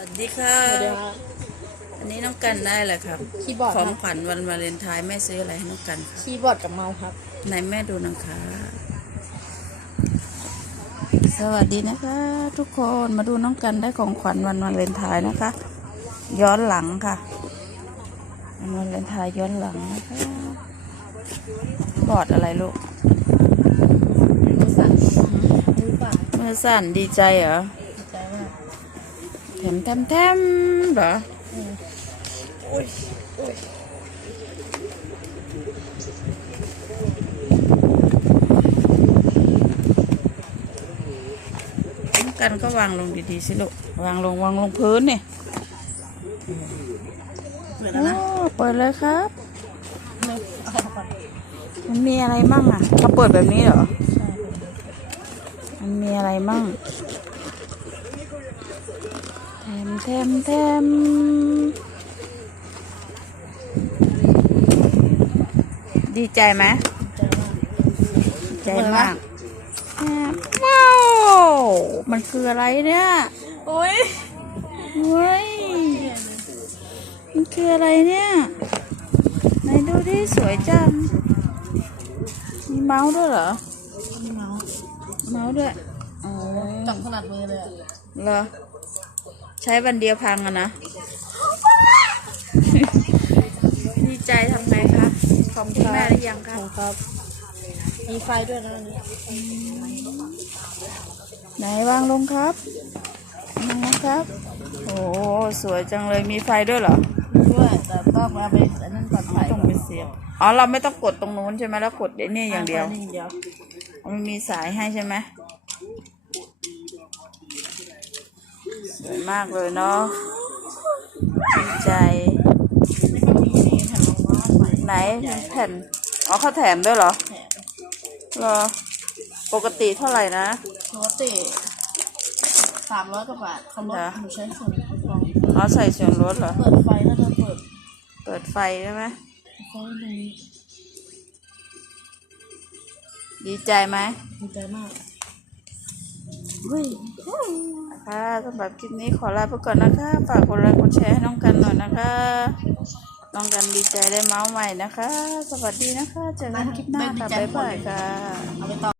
วัสดีค่ะสวัสดีครับอันนี้น้องกันได้แหละครับ คีย์บอร์ดขคอรังบขวัญวันวาเลนไทน์แม่ซื้ออะไรให้น้องกันครับคีย์บอร์ดกับเมาส์ครับไหนแม่ดูนะคะ สวัสดีนะคะ ทุกคนมาดูน้องกันได้ของขวัญวันวาเลนไทน์นะคะ ย้อนหลังค่ะวันวาเลนไทน์ย้อนหลังนะคะบอร์ดอะไรลูกมือสั่นมือสั่นมือสั่นดีใจเหรอดีใจมาก แถมแถมแถมเหรออืมน้องกันก็วางลงดีๆสิลูกวางลงวางลงพื้นนี่เปิดโอ้แล้วนะเปิดเลยครับไม่เอาก่อนมันมีอะไรมั่งอะเขาเปิดแบบนี้เหรอใช่มันมีอะไรมั่ง แถมแถมแถมดีใจไหมดีใจมากใจมากแถมว้าว มันคืออะไรเนี่ยโอ้ยเฮ้ย มันคืออะไรเนี่ย ไหนดูดิสวยจัง มีเมาส์ด้วยเหรอ เมาส์เมาส์ด้วย อ๋อจับขนาดมือเลยอะเหรอ ใช้วันเดียวพังอะนะ ดีใจทำไงคะขอบคุณแม่หรือยังคะของครับ มีไฟด้วยนะอันนี้ไหนวางลงครับวางลงครับ โอ้สวยจังเลยมีไฟด้วยเหรอมีด้วยแต่ต้องมาไปอันนั้นก่อนไฟต้องไปเสียบอ๋อเราไม่ต้องกดตรงนู้นใช่ไหมแล้วกดไอ้นี่อย่างเดียวไฟนี่อย่างเดียวมันมีสายให้ใช่ไหม สวยมากเลยเนาะดีใจนี่ก็มีนี่แผ่นรองเท้าใหม่ไหนแผ่นอ๋อเขาแถมด้วยเหรอแถมเหรอ ปกติเท่าไหร่นะปกติสามร้อยกว่าบาทเขาลดเหรอหนูใช้ส่วนลดของอ๋อใส่ส่วนลดเหรอ เปิดไฟถ้าเราเปิด เปิดไฟใช่ไหมไฟตรงนี้ดีใจไหมดีใจมากเฮ้ย ค่ะสำหรับคลิปนี้ขอลาไปก่อนนะคะ ฝากกดไลค์กดแชร์ให้น้องกันหน่อยนะคะ น้องกันดีใจได้เมาส์ใหม่นะคะ สวัสดีนะคะ เจอกันคลิปหน้าค่ะบ๊ายบายค่ะ